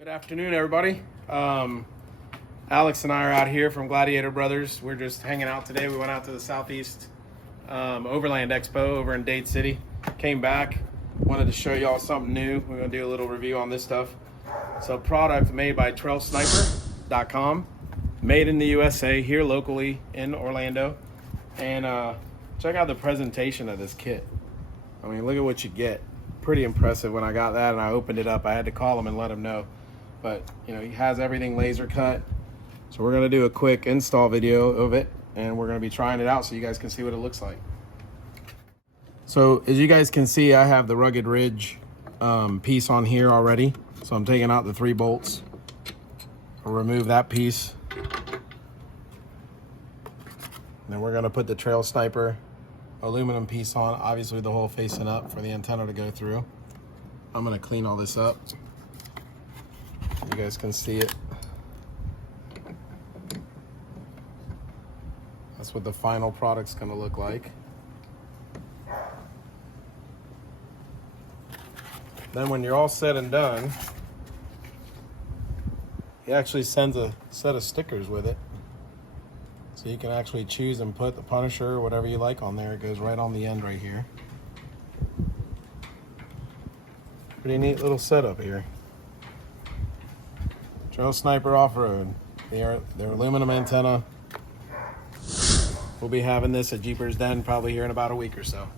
Good afternoon, everybody. Alex and I are out here from Gladiator Brothers. We're just hanging out today. We went out to the Southeast Overland Expo over in Dade City. Came back, wanted to show y'all something new. We're gonna do a little review on this stuff. So, product made by Trailsniperoffroad.com, made in the USA, here locally in Orlando. And check out the presentation of this kit. I mean, look at what you get. Pretty impressive. When I got that and I opened it up, I had to call him and let him know. But you know, he has everything laser cut. So we're gonna do a quick install video of it, and we're gonna be trying it out so you guys can see what it looks like. So as you guys can see, I have the rugged ridge piece on here already. So I'm taking out the 3 bolts. I'll remove that piece. And then we're gonna put the Trail Sniper aluminum piece on, obviously the hole facing up for the antenna to go through. I'm gonna clean all this up. You guys can see it. That's what the final product's gonna look like. Then when you're all said and done, he actually sends a set of stickers with it. So you can actually choose and put the Punisher or whatever you like on there. It goes right on the end right here. Pretty neat little setup here. Trailsniperoffroad, their aluminum antenna. We'll be having this at Jeepers Den probably here in about a week or so.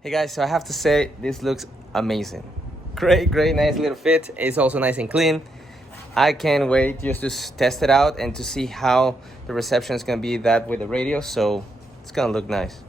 Hey guys, so I have to say this looks amazing. Great, nice little fit. It's also nice and clean. I can't wait just to test it out and to see how the reception is gonna be that with the radio, so it's gonna look nice.